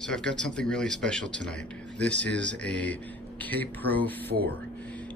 So I've got something really special tonight. This is a Kaypro 4.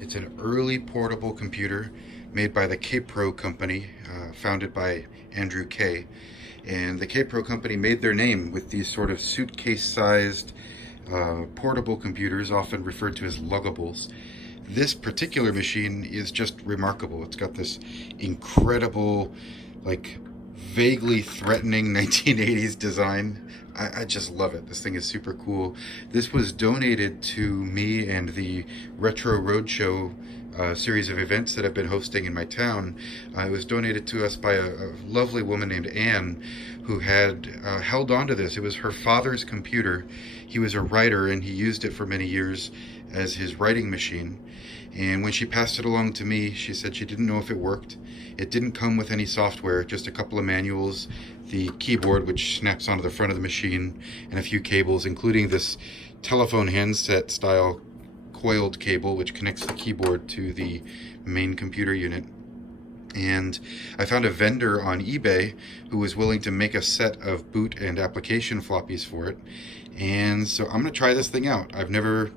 It's an early portable computer made by the Kaypro company, founded by Andrew Kay. And the Kaypro company made their name with these sort of suitcase-sized portable computers, often referred to as luggables. This particular machine is just remarkable. It's got this incredible, like, vaguely threatening 1980s design. I just love it. This thing is super cool. This was donated to me and the Retro Roadshow series of events that I've been hosting in my town. It was donated to us by a lovely woman named Anne, who had held on to this. It was her father's computer. He was a writer and he used it for many years as his writing machine. And when she passed it along to me, she said she didn't know if it worked. It didn't come with any software, just a couple of manuals, the keyboard which snaps onto the front of the machine, and a few cables, including this telephone handset style coiled cable which connects the keyboard to the main computer unit. And I found a vendor on eBay who was willing to make a set of boot and application floppies for it. And so I'm going to try this thing out. I've never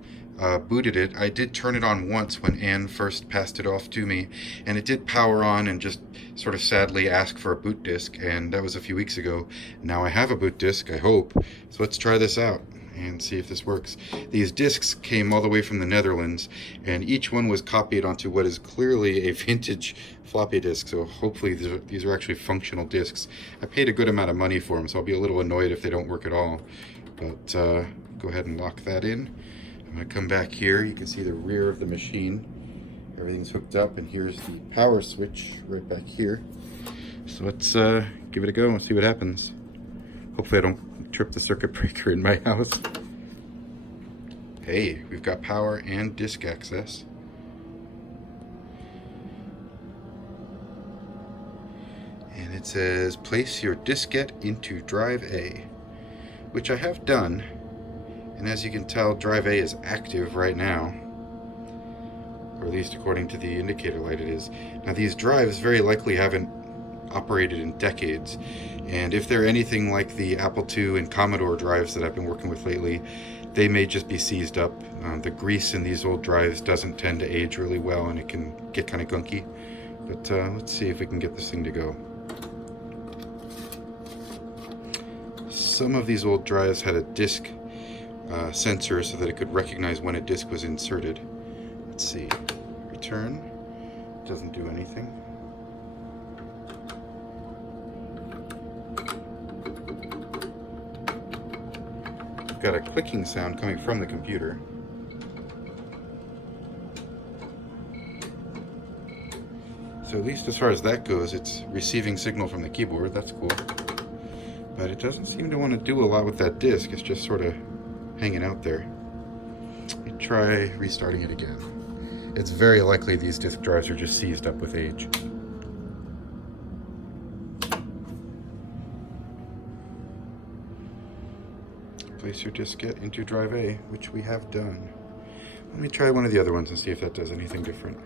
booted it. I did turn it on once when Anne first passed it off to me, and it did power on and just sort of sadly ask for a boot disk, and that was a few weeks ago. Now I have a boot disk, I hope. So let's try this out and see if this works. These discs came all the way from the Netherlands, and each one was copied onto what is clearly a vintage floppy disk, so hopefully these are actually functional discs. I paid a good amount of money for them, so I'll be a little annoyed if they don't work at all. But go ahead and lock that in. I'm going to come back here. You can see the rear of the machine. Everything's hooked up, and here's the power switch right back here. So let's give it a go and see what happens. Hopefully I don't trip the circuit breaker in my house. Hey, we've got power and disk access. And it says, place your diskette into drive A, which I have done. And as you can tell, drive A is active right now, or at least according to the indicator light it is. Now these drives very likely haven't operated in decades, and if they're anything like the Apple II and Commodore drives that I've been working with lately, they may just be seized up. The grease in these old drives doesn't tend to age really well, and it can get kind of gunky. But let's see if we can get this thing to go. Some of these old drives had a disk sensor so that it could recognize when a disk was inserted. Let's see. Return. Doesn't do anything. Got a clicking sound coming from the computer. So at least as far as that goes, it's receiving signal from the keyboard. That's cool. But it doesn't seem to want to do a lot with that disk. It's just sort of hanging out there. Let me try restarting it again. It's very likely these disk drives are just seized up with age. Place your diskette into drive A, which we have done. Let me try one of the other ones and see if that does anything different.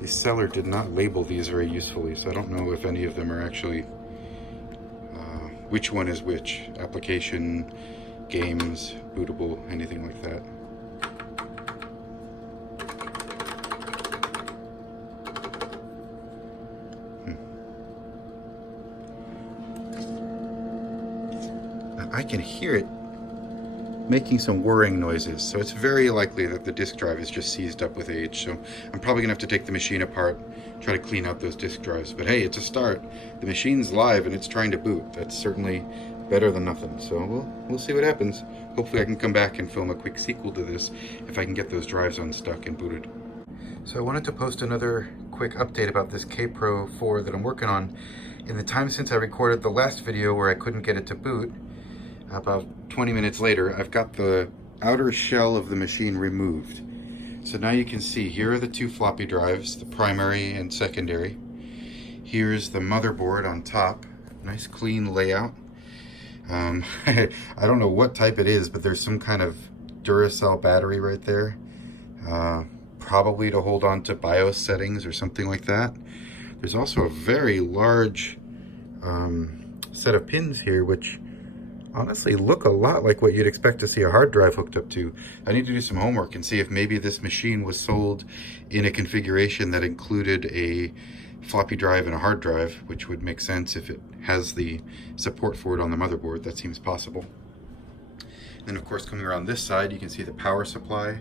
The seller did not label these very usefully, so I don't know if any of them are actually which one is which. Application, games, bootable, anything like that. I can hear it making some whirring noises, so it's very likely that the disk drive is just seized up with age. So I'm probably gonna have to take the machine apart, try to clean out those disk drives. But hey, it's a start. The machine's live and it's trying to boot. That's certainly better than nothing. So we'll see what happens. Hopefully I can come back and film a quick sequel to this if I can get those drives unstuck and booted. So I wanted to post another quick update about this Kaypro 4 that I'm working on. In the time since I recorded the last video where I couldn't get it to boot, about 20 minutes later, I've got the outer shell of the machine removed. So now you can see, here are the two floppy drives, the primary and secondary. Here's the motherboard on top. Nice clean layout. I don't know what type it is, but there's some kind of Duracell battery right there. Probably to hold on to BIOS settings or something like that. There's also a very large set of pins here, which honestly look a lot like what you'd expect to see a hard drive hooked up to. I need to do some homework and see if maybe this machine was sold in a configuration that included a floppy drive and a hard drive, which would make sense if it has the support for it on the motherboard. That seems possible. And then of course, coming around this side, you can see the power supply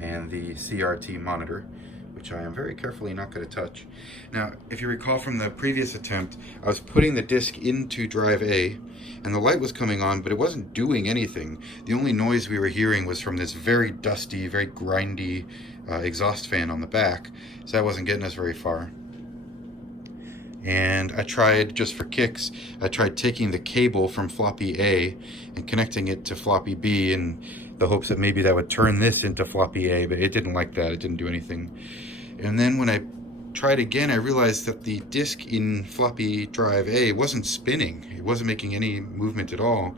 and the CRT monitor, which I am very carefully not going to touch. Now, if you recall from the previous attempt, I was putting the disk into drive A, and the light was coming on, but it wasn't doing anything. The only noise we were hearing was from this very dusty, very grindy exhaust fan on the back, so that wasn't getting us very far. And I tried, just for kicks, I tried taking the cable from floppy A and connecting it to floppy B in the hopes that maybe that would turn this into floppy A, but it didn't like that. It didn't do anything. And then when I tried again, I realized that the disk in floppy drive A wasn't spinning. It wasn't making any movement at all.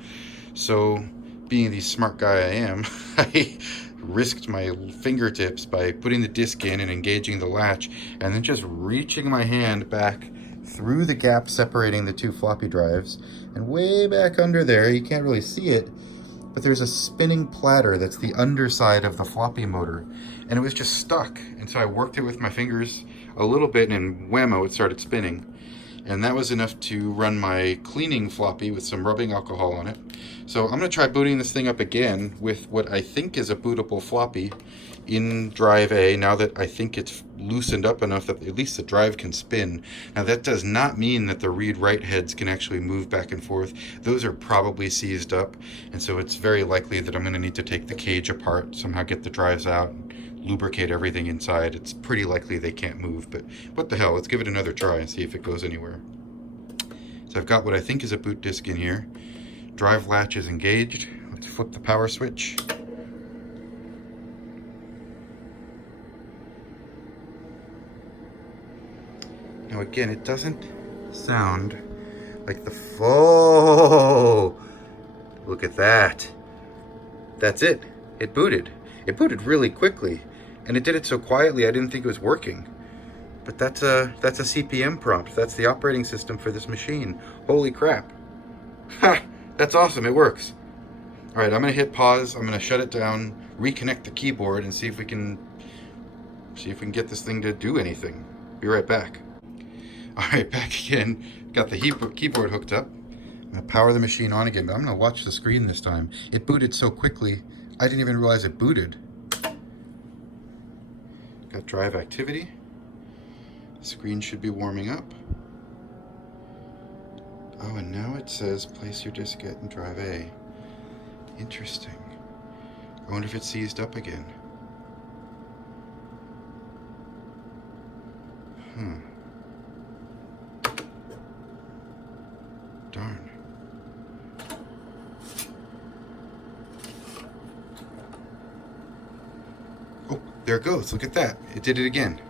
So, being the smart guy I am, I risked my fingertips by putting the disk in and engaging the latch, and then just reaching my hand back through the gap separating the two floppy drives, and way back under there, you can't really see it, but there's a spinning platter that's the underside of the floppy motor, and it was just stuck. And so I worked it with my fingers a little bit, and whammo, it started spinning. And that was enough to run my cleaning floppy with some rubbing alcohol on it. So I'm going to try booting this thing up again with what I think is a bootable floppy in drive A, now that I think it's loosened up enough that at least the drive can spin. Now that does not mean that the read-write heads can actually move back and forth. Those are probably seized up, and so it's very likely that I'm going to need to take the cage apart, somehow get the drives out, and lubricate everything inside. It's pretty likely they can't move, but what the hell, let's give it another try and see if it goes anywhere. So I've got what I think is a boot disk in here. Drive latch is engaged. Let's flip the power switch. Now again, it doesn't sound like the full. Look at that. That's it. It booted. It booted really quickly, and it did it so quietly I didn't think it was working. But that's a CPM prompt. That's the operating system for this machine. Holy crap. Ha! That's awesome. It works. All right, I'm going to hit pause. I'm going to shut it down, reconnect the keyboard, and see if we can get this thing to do anything. Be right back. All right, back again. Got the keyboard hooked up. I'm going to power the machine on again, but I'm going to watch the screen this time. It booted so quickly, I didn't even realize it booted. Got drive activity. The screen should be warming up. Oh, and now it says place your diskette in drive A. Interesting. I wonder if it's seized up again. Darn. Oh, there it goes. Look at that. It did it again.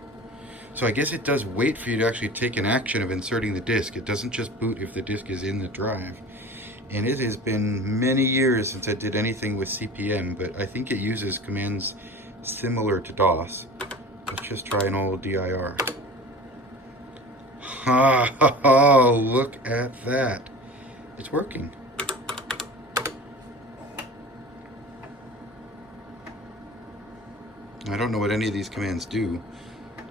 So I guess it does wait for you to actually take an action of inserting the disk. It doesn't just boot if the disk is in the drive. And it has been many years since I did anything with CPM, but I think it uses commands similar to DOS. Let's just try an old DIR. Oh, look at that. It's working. I don't know what any of these commands do.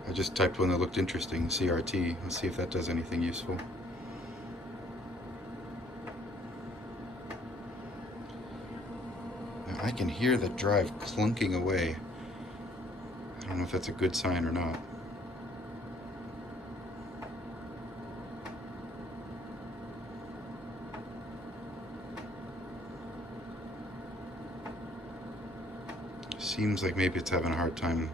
I just typed one that looked interesting, CRT. Let's see if that does anything useful. Now I can hear the drive clunking away. I don't know if that's a good sign or not. Seems like maybe it's having a hard time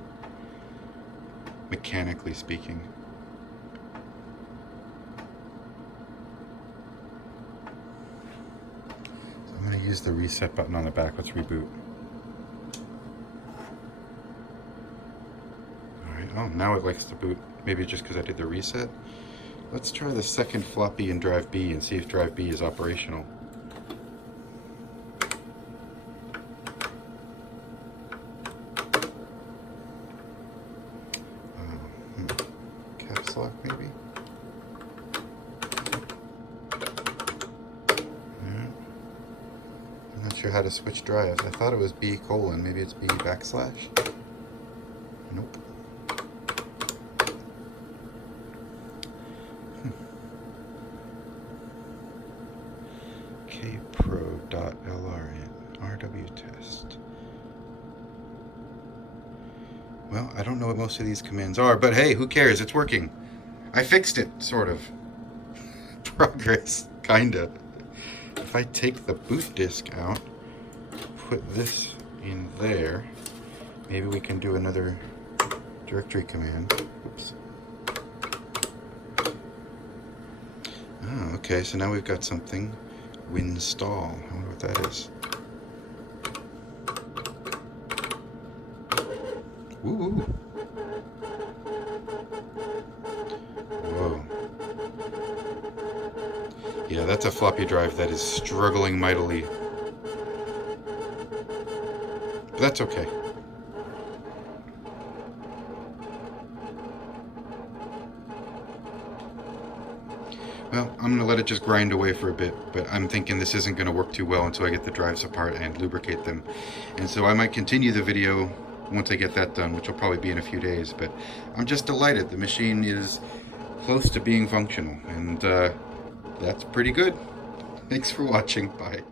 mechanically speaking. So I'm going to use the reset button on the back. Let's reboot. Alright, oh, now it likes to boot. Maybe just because I did the reset. Let's try the second floppy in drive B and see if drive B is operational. Caps lock maybe? sure how to switch drives. I thought it was B:, maybe it's B \\. Nope. Kaypro.lrn RW test. Well, I don't know what most of these commands are, but hey, who cares? It's working. I fixed it, sort of. Progress, kinda. If I take the boot disk out, put this in there, maybe we can do another directory command. Oops. Oh, okay, so now we've got something. Winstall. I wonder what that is. Woo! Whoa. Yeah, that's a floppy drive that is struggling mightily. But that's okay. Well, I'm going to let it just grind away for a bit, but I'm thinking this isn't going to work too well until I get the drives apart and lubricate them. And so I might continue the video once I get that done, which will probably be in a few days. But I'm just delighted. The machine is close to being functional, and that's pretty good. Thanks for watching. Bye.